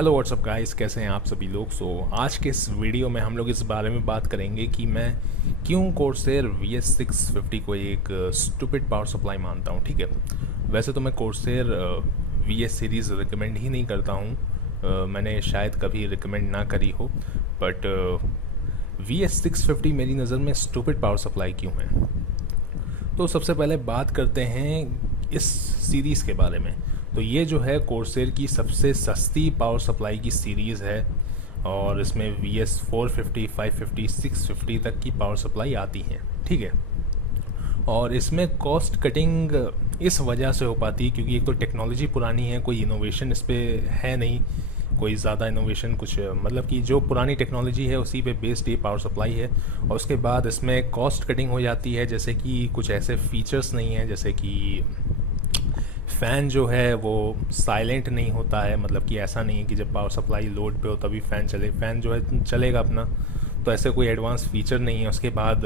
Hello what's up guys, कैसे हैं आप सभी लोग। आज के इस वीडियो में हम लोग इस बारे में बात करेंगे कि मैं क्यों कोर्सेर VS650 को एक स्टूपिड पावर सप्लाई मानता हूँ। ठीक है, वैसे तो मैं कोर्सेर VS सीरीज़ रिकमेंड ही नहीं करता हूँ, मैंने शायद कभी रिकमेंड ना करी हो, बट VS650 मेरी नज़र में स्टूपिड पावर सप्लाई क्यों है। तो सबसे पहले बात करते हैं इस सीरीज़ के बारे में। तो ये जो है कोर्सेर की सबसे सस्ती पावर सप्लाई की सीरीज़ है और इसमें VS450, 550, 650 तक की पावर सप्लाई आती हैं। ठीक है, और इसमें कॉस्ट कटिंग इस वजह से हो पाती है क्योंकि एक तो टेक्नोलॉजी पुरानी है, कोई इनोवेशन इस पर है नहीं, कोई ज़्यादा इनोवेशन कुछ, मतलब कि जो पुरानी टेक्नोलॉजी है उसी पे बेस्ड ये पावर सप्लाई है। और उसके बाद इसमें कॉस्ट कटिंग हो जाती है, जैसे कि कुछ ऐसे फीचर्स नहीं हैं, जैसे कि फ़ैन जो है वो साइलेंट नहीं होता है, मतलब कि ऐसा नहीं है कि जब पावर सप्लाई लोड पे हो तभी फ़ैन चले, फ़ैन जो है चलेगा अपना, तो ऐसे कोई एडवांस फीचर नहीं है। उसके बाद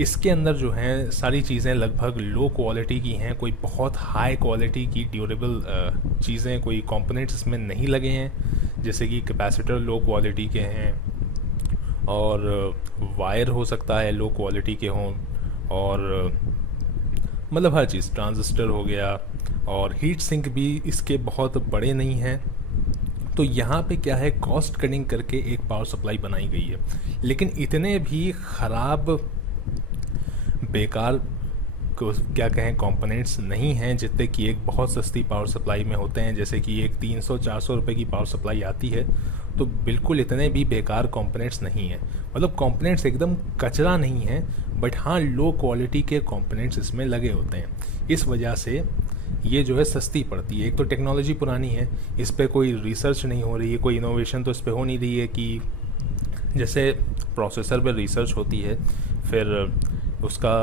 इसके अंदर जो हैं सारी चीज़ें लगभग लो क्वालिटी की हैं, कोई बहुत हाई क्वालिटी की ड्यूरेबल चीज़ें, कोई कंपोनेंट्स इसमें नहीं लगे हैं, जैसे कि कैपेसिटर लो क्वालिटी के हैं और वायर हो सकता है लो क्वालिटी के हों, और मतलब हर चीज़, ट्रांजिस्टर हो गया, और हीट सिंक भी इसके बहुत बड़े नहीं हैं। तो यहाँ पे क्या है, कॉस्ट कटिंग करके एक पावर सप्लाई बनाई गई है, लेकिन इतने भी ख़राब बेकार को क्या कहें कंपोनेंट्स नहीं हैं जितने कि एक बहुत सस्ती पावर सप्लाई में होते हैं। जैसे कि एक 300-400 रुपये की पावर सप्लाई आती है, तो बिल्कुल इतने भी बेकार कंपोनेंट्स नहीं हैं, मतलब कंपोनेंट्स एकदम कचरा नहीं है, बट हाँ लो क्वालिटी के कंपोनेंट्स इसमें लगे होते हैं। इस वजह से ये जो है सस्ती पड़ती है। एक तो टेक्नोलॉजी पुरानी है, इस पर कोई रिसर्च नहीं हो रही है, कोई इनोवेशन तो इस पर हो नहीं रही है कि जैसे प्रोसेसर पर रिसर्च होती है, फिर उसका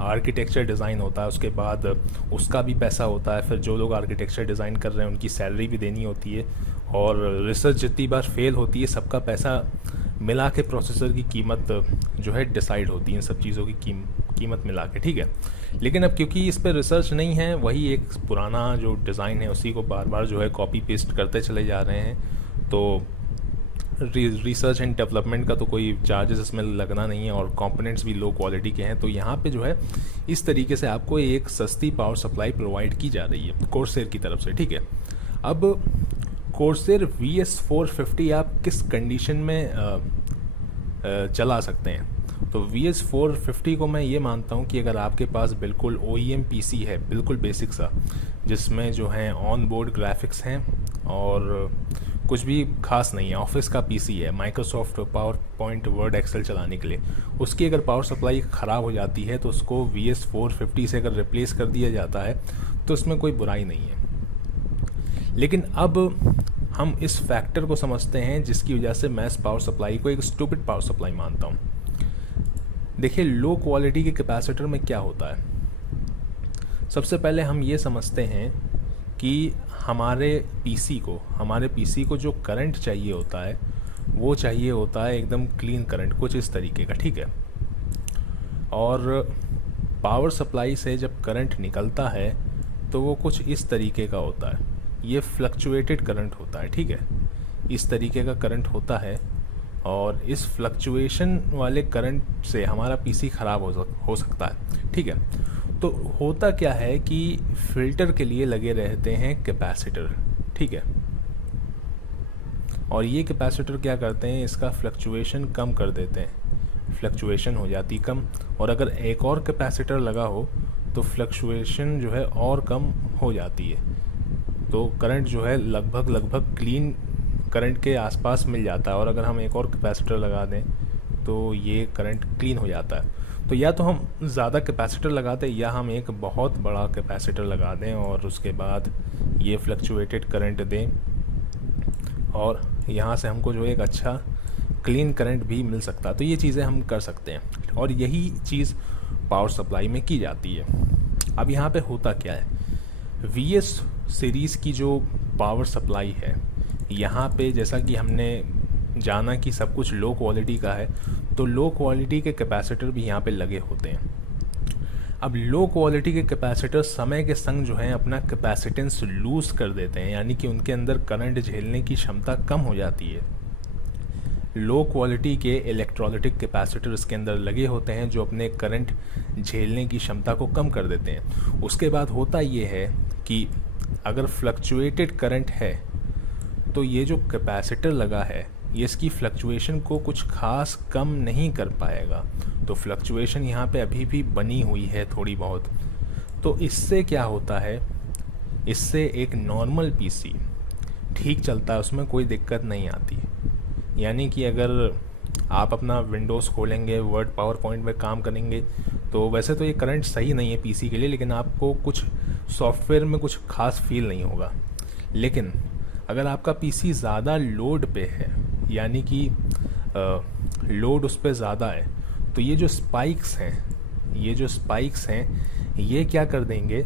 आर्किटेक्चर डिज़ाइन होता है, उसके बाद उसका भी पैसा होता है, फिर जो लोग आर्किटेक्चर डिज़ाइन कर रहे हैं उनकी सैलरी भी देनी होती है, और रिसर्च जितनी बार फेल होती है सबका पैसा मिला के प्रोसेसर की कीमत जो है डिसाइड होती है, इन सब चीज़ों की कीमत मिला के। ठीक है, लेकिन अब क्योंकि इस पर रिसर्च नहीं है, वही एक पुराना जो डिज़ाइन है उसी को बार बार जो है कॉपी पेस्ट करते चले जा रहे हैं, तो रिसर्च एंड डेवलपमेंट का तो कोई चार्जेस इसमें लगना नहीं है, और कंपोनेंट्स भी लो क्वालिटी के हैं। तो यहाँ पे जो है इस तरीके से आपको एक सस्ती पावर सप्लाई प्रोवाइड की जा रही है कोर्सेर की तरफ से। ठीक है, अब कोर्सेर VS450 आप किस कंडीशन में चला सकते हैं। तो VS450 को मैं ये मानता हूँ कि अगर आपके पास बिल्कुल OEM PC है, बिल्कुल बेसिक सा, जिसमें जो है ऑन बोर्ड ग्राफिक्स हैं और कुछ भी खास नहीं है, ऑफिस का PC है, Microsoft PowerPoint Word Excel चलाने के लिए, उसकी अगर पावर सप्लाई ख़राब हो जाती है तो उसको VS450 से अगर रिप्लेस कर दिया जाता है तो उसमें कोई बुराई नहीं है। लेकिन अब हम इस फैक्टर को समझते हैं जिसकी वजह से मैं इस पावर सप्लाई को एक स्टूपिड पावर सप्लाई मानता हूँ। देखिए, लो क्वालिटी के कैपेसिटर में क्या होता है, सबसे पहले हम ये समझते हैं कि हमारे पीसी को जो करंट चाहिए होता है वो चाहिए होता है एकदम क्लीन करंट, कुछ इस तरीके का। ठीक है, और पावर सप्लाई से जब करंट निकलता है तो वो कुछ इस तरीके का होता है, ये फ्लक्चुएटेड करंट होता है। ठीक है, इस तरीके का करंट होता है, और इस फ्लक्चुएशन वाले करंट से हमारा पीसी ख़राब हो सकता है। ठीक है, तो होता क्या है कि फ़िल्टर के लिए लगे रहते हैं कैपेसिटर। ठीक है, और ये कैपेसिटर क्या करते हैं, इसका फ्लक्चुएशन कम कर देते हैं, फ्लक्चुएशन हो जाती कम, और अगर एक और कैपेसिटर लगा हो तो फ्लक्चुएशन जो है और कम हो जाती है, तो करंट जो है लगभग क्लीन करंट के आसपास मिल जाता है। और अगर हम एक और कैपेसिटर लगा दें तो ये करंट क्लीन हो जाता है। तो या तो हम ज़्यादा कैपेसिटर लगा दें या हम एक बहुत बड़ा कैपेसिटर लगा दें और उसके बाद ये फ्लक्चुएटेड करंट दें, और यहाँ से हमको जो एक अच्छा क्लीन करंट भी मिल सकता है। तो ये चीज़ें हम कर सकते हैं, और यही चीज़ पावर सप्लाई में की जाती है। अब यहाँ पे होता क्या है, VS सीरीज़ की जो पावर सप्लाई है, यहाँ पे जैसा कि हमने जाना कि सब कुछ लो क्वालिटी का है, तो लो क्वालिटी के कैपेसिटर भी यहाँ पे लगे होते हैं। अब लो क्वालिटी के कैपेसिटर समय के संग जो है अपना कैपेसिटेंस लूज़ कर देते हैं, यानी कि उनके अंदर करंट झेलने की क्षमता कम हो जाती है। लो क्वालिटी के इलेक्ट्रोलाइटिक कैपेसिटर इसके अंदर लगे होते हैं जो अपने करंट झेलने की क्षमता को कम कर देते हैं। उसके बाद होता ये है कि अगर फ्लक्चुएटेड करंट है तो ये जो कैपेसिटर लगा है ये इसकी फ्लक्चुएशन को कुछ खास कम नहीं कर पाएगा। तो फ्लक्चुएशन यहाँ पे अभी भी बनी हुई है थोड़ी बहुत। तो इससे क्या होता है, इससे एक नॉर्मल पीसी ठीक चलता है, उसमें कोई दिक्कत नहीं आती। यानी कि अगर आप अपना विंडोज़ खोलेंगे, वर्ड पावर पॉइंट में काम करेंगे, तो वैसे तो ये करंट सही नहीं है पीसी के लिए, लेकिन आपको कुछ सॉफ्टवेयर में कुछ खास फील नहीं होगा। लेकिन अगर आपका पीसी ज़्यादा लोड पे है, यानी कि लोड उस पर ज़्यादा है, तो ये जो स्पाइक्स हैं ये क्या कर देंगे,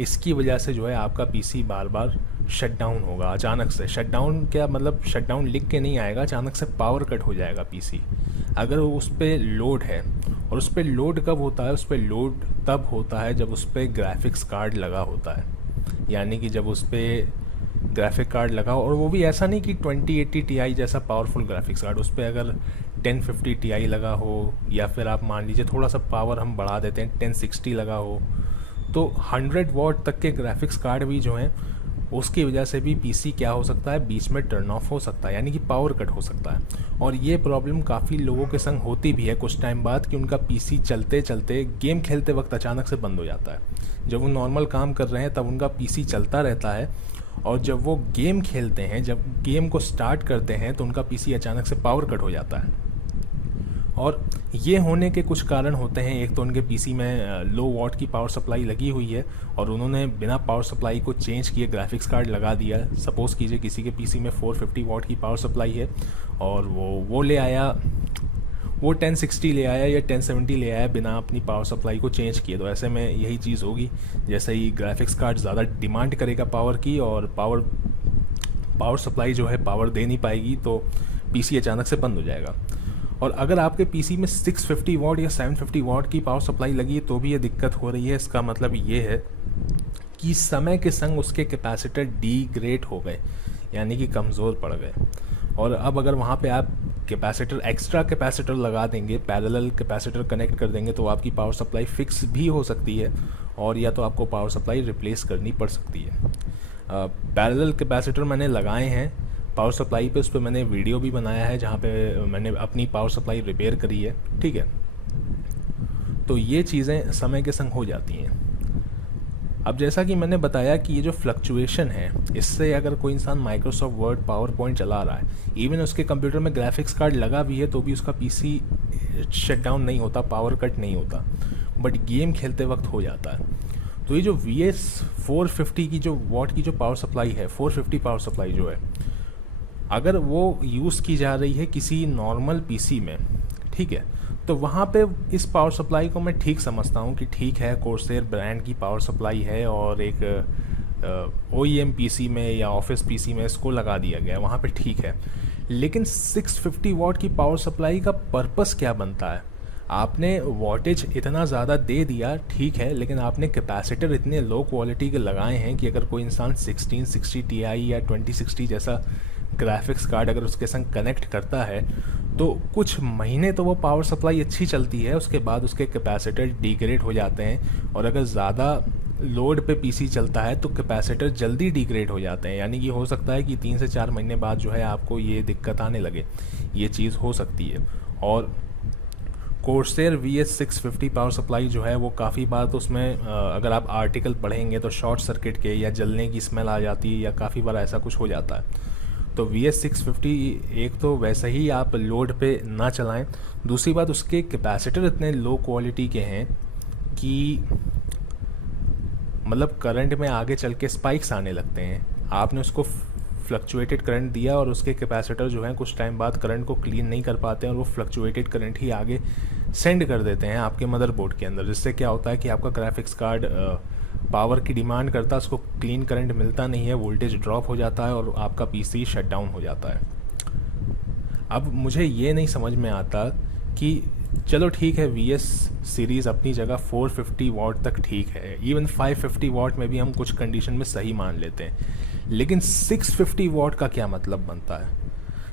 इसकी वजह से जो है आपका पीसी बार बार शट डाउन होगा अचानक से। शट डाउन क्या मतलब, शट डाउन लिख के नहीं आएगा, अचानक से पावर कट हो जाएगा पीसी अगर उस पर लोड है। और उस पर लोड कब होता है, उस पर लोड तब होता है जब उस पर ग्राफिक्स कार्ड लगा होता है। यानी कि जब उस पर ग्राफिक कार्ड लगा हो, और वो भी ऐसा नहीं कि 2080 Ti जैसा पावरफुल ग्राफिक्स कार्ड, उस पर अगर 1050 Ti लगा हो, या फिर आप मान लीजिए थोड़ा सा पावर हम बढ़ा देते हैं 1060 लगा हो, तो 100 वॉट तक के ग्राफिक्स कार्ड भी जो हैं उसकी वजह से भी पीसी क्या हो सकता है, बीच में टर्न ऑफ हो सकता है, यानी कि पावर कट हो सकता है। और ये प्रॉब्लम काफ़ी लोगों के संग होती भी है कुछ टाइम बाद, कि उनका पीसी चलते चलते गेम खेलते वक्त अचानक से बंद हो जाता है। जब वो नॉर्मल काम कर रहे हैं तब उनका पीसी चलता रहता है, और जब वो गेम खेलते हैं, जब गेम को स्टार्ट करते हैं, तो उनका पीसी अचानक से पावर कट हो जाता है। और ये होने के कुछ कारण होते हैं। एक तो उनके पीसी में लो वॉट की पावर सप्लाई लगी हुई है और उन्होंने बिना पावर सप्लाई को चेंज किए ग्राफिक्स कार्ड लगा दिया। सपोज़ कीजिए किसी के पीसी में 450 वॉट की पावर सप्लाई है और वो ले आया, वो 1060 ले आया या 1070 ले आया बिना अपनी पावर सप्लाई को चेंज किए। तो ऐसे में यही चीज़ होगी, जैसे ही ग्राफिक्स कार्ड ज़्यादा डिमांड करेगा पावर की, और पावर सप्लाई जो है पावर दे नहीं पाएगी, तो पीसी अचानक से बंद हो जाएगा। और अगर आपके पीसी में 650 वॉट या 750 वॉट की पावर सप्लाई लगी है तो भी ये दिक्कत हो रही है, इसका मतलब ये है कि समय के संग उसके कैपेसिटर डीग्रेड हो गए, यानी कि कमज़ोर पड़ गए। और अब अगर वहाँ पे आप एक्स्ट्रा कैपेसिटर लगा देंगे, पैरेलल कैपेसिटर कनेक्ट कर देंगे, तो आपकी पावर सप्लाई फिक्स भी हो सकती है, और या तो आपको पावर सप्लाई रिप्लेस करनी पड़ सकती है। पैरेलल कैपेसिटर मैंने लगाए हैं पावर सप्लाई पे, उस पर मैंने वीडियो भी बनाया है जहाँ पे मैंने अपनी पावर सप्लाई रिपेयर करी है, ठीक है। तो ये चीज़ें समय के संग हो जाती हैं। अब जैसा कि मैंने बताया कि ये जो फ्लक्चुएशन है, इससे अगर कोई इंसान माइक्रोसॉफ्ट वर्ड पावर पॉइंट चला रहा है, इवन उसके कंप्यूटर में ग्राफिक्स कार्ड लगा भी है, तो भी उसका पीसी शट डाउन नहीं होता, पावर कट नहीं होता, बट गेम खेलते वक्त हो जाता है। तो ये जो VS 450 की जो वॉट की जो पावर सप्लाई है, 450 पावर सप्लाई जो है, अगर वो यूज़ की जा रही है किसी नॉर्मल पीसी में, ठीक है, तो वहाँ पे इस पावर सप्लाई को मैं ठीक समझता हूँ कि ठीक है, कोर्सेर ब्रांड की पावर सप्लाई है और एक OEM पीसी में या ऑफिस पीसी में इसको लगा दिया गया, वहाँ पे ठीक है। लेकिन 650 वॉट की पावर सप्लाई का पर्पस क्या बनता है? आपने वॉटेज इतना ज़्यादा दे दिया, ठीक है, लेकिन आपने कैपेसिटर इतने लो क्वालिटी के लगाए हैं कि अगर कोई इंसान 1660 Ti या 2060 जैसा ग्राफिक्स कार्ड अगर उसके संग कनेक्ट करता है, तो कुछ महीने तो वो पावर सप्लाई अच्छी चलती है, उसके बाद उसके कैपेसिटर डिग्रेड हो जाते हैं। और अगर ज़्यादा लोड पे पीसी चलता है तो कैपेसिटर जल्दी डिग्रेड हो जाते हैं, यानी कि हो सकता है कि 3 से 4 महीने बाद जो है आपको ये दिक्कत आने लगे, ये चीज़ हो सकती है। और कोर्सेर VS 650 पावर सप्लाई जो है वो काफ़ी बार तो उसमें अगर आप आर्टिकल पढ़ेंगे तो शॉर्ट सर्किट के या जलने की स्मेल आ जाती है, या काफ़ी बार ऐसा कुछ हो जाता है। तो VS 650 एक तो वैसे ही आप लोड पे ना चलाएं, दूसरी बात उसके कैपेसिटर इतने लो क्वालिटी के हैं कि मतलब करंट में आगे चल के स्पाइक्स आने लगते हैं। आपने उसको फ्लक्चुएटेड करंट दिया और उसके कैपेसिटर जो हैं कुछ टाइम बाद करंट को क्लीन नहीं कर पाते हैं और वो फ्लक्चुएटेड करंट ही आगे सेंड कर देते हैं आपके मदरबोर्ड के अंदर, जिससे क्या होता है कि आपका ग्राफिक्स कार्ड पावर की डिमांड करता है, उसको क्लीन करंट मिलता नहीं है, वोल्टेज ड्रॉप हो जाता है और आपका पीसी शट डाउन हो जाता है। अब मुझे ये नहीं समझ में आता कि चलो ठीक है, वी एस सीरीज़ अपनी जगह 450 वॉट तक ठीक है, इवन 550 वॉट में भी हम कुछ कंडीशन में सही मान लेते हैं, लेकिन 650 वॉट का क्या मतलब बनता है?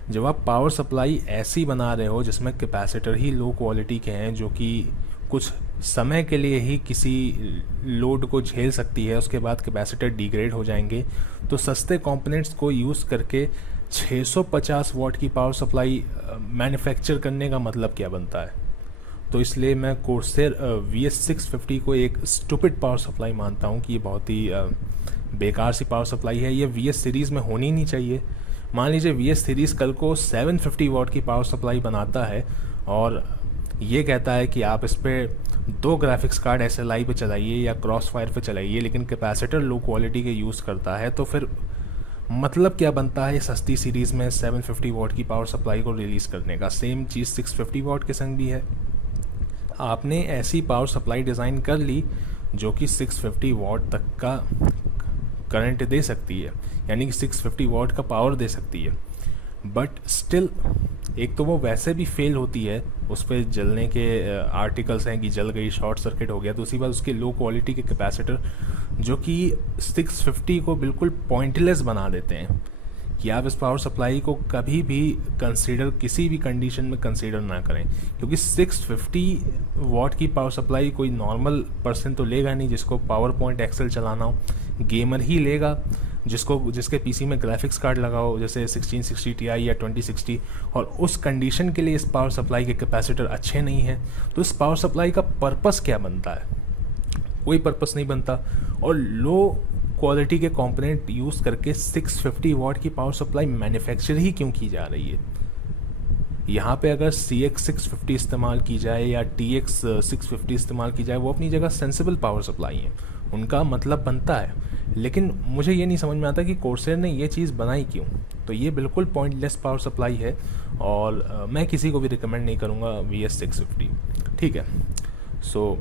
जब आप पावर सप्लाई ऐसी बना रहे हो जिसमें कैपेसिटर ही लो क्वालिटी के हैं, जो कि कुछ समय के लिए ही किसी लोड को झेल सकती है, उसके बाद कैपेसिटर डिग्रेड हो जाएंगे, तो सस्ते कंपोनेंट्स को यूज़ करके 650 वॉट की पावर सप्लाई मैन्युफैक्चर करने का मतलब क्या बनता है? तो इसलिए मैं कोर्सेर VS650 को एक स्टूपिड पावर सप्लाई मानता हूँ कि ये बहुत ही बेकार सी पावर सप्लाई है। ये VS सीरीज़ में होनी नहीं चाहिए। मान लीजिए VS सीरीज़ कल को 750 वॉट की पावर सप्लाई बनाता है और ये कहता है कि आप इस पर 2 ग्राफिक्स कार्ड SLI पे चलाइए या क्रॉस फायर पे चलाइए, लेकिन कैपेसिटर लो क्वालिटी के यूज़ करता है, तो फिर मतलब क्या बनता है सस्ती सीरीज़ में 750 वॉट की पावर सप्लाई को रिलीज़ करने का? सेम चीज़ 650 वॉट के संग भी है। आपने ऐसी पावर सप्लाई डिज़ाइन कर ली जो कि 650 वॉट तक का करंट दे सकती है, यानी कि 650 वॉट का पावर दे सकती है, बट स्टिल एक तो वो वैसे भी फेल होती है, उस पर जलने के आर्टिकल्स हैं कि जल गई, शॉर्ट सर्किट हो गया। दूसरी बात उसके लो क्वालिटी के कैपेसिटर जो कि 650 को बिल्कुल पॉइंटलेस बना देते हैं कि आप इस पावर सप्लाई को कभी भी कंसीडर, किसी भी कंडीशन में कंसीडर ना करें, क्योंकि 650 वॉट की पावर सप्लाई कोई नॉर्मल पर्सन तो लेगा नहीं, जिसको पावर पॉइंट एक्सेल चलाना हो। गेमर ही लेगा जिसके पीसी में ग्राफिक्स कार्ड लगा हो, जैसे 1660 Ti या 2060, और उस कंडीशन के लिए इस पावर सप्लाई के कैपेसिटर अच्छे नहीं हैं। तो इस पावर सप्लाई का पर्पस क्या बनता है? कोई पर्पस नहीं बनता। और लो क्वालिटी के कंपोनेंट यूज़ करके 650 वॉट की पावर सप्लाई मैन्युफैक्चर ही क्यों की जा रही है? यहाँ पे अगर CX650 इस्तेमाल की जाए या TX650 इस्तेमाल की जाए, वो अपनी जगह सेंसिबल पावर सप्लाई है, उनका मतलब बनता है। लेकिन मुझे ये नहीं समझ में आता कि कोर्सेर ने ये चीज़ बनाई क्यों। तो ये बिल्कुल पॉइंटलेस पावर सप्लाई है और मैं किसी को भी रिकमेंड नहीं करूँगा VS650। ठीक है, सो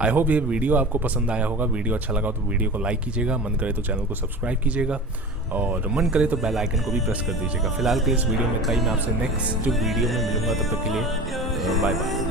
आई होप ये वीडियो आपको पसंद आया होगा। वीडियो अच्छा लगा तो वीडियो को लाइक कीजिएगा, मन करे तो चैनल को सब्सक्राइब कीजिएगा और मन करे तो बेल आइकन को भी प्रेस कर दीजिएगा। फिलहाल के इस वीडियो में इतना ही। मैं आपसे नेक्स्ट वीडियो में मिलूंगा, तब तक के लिए बाय बाय।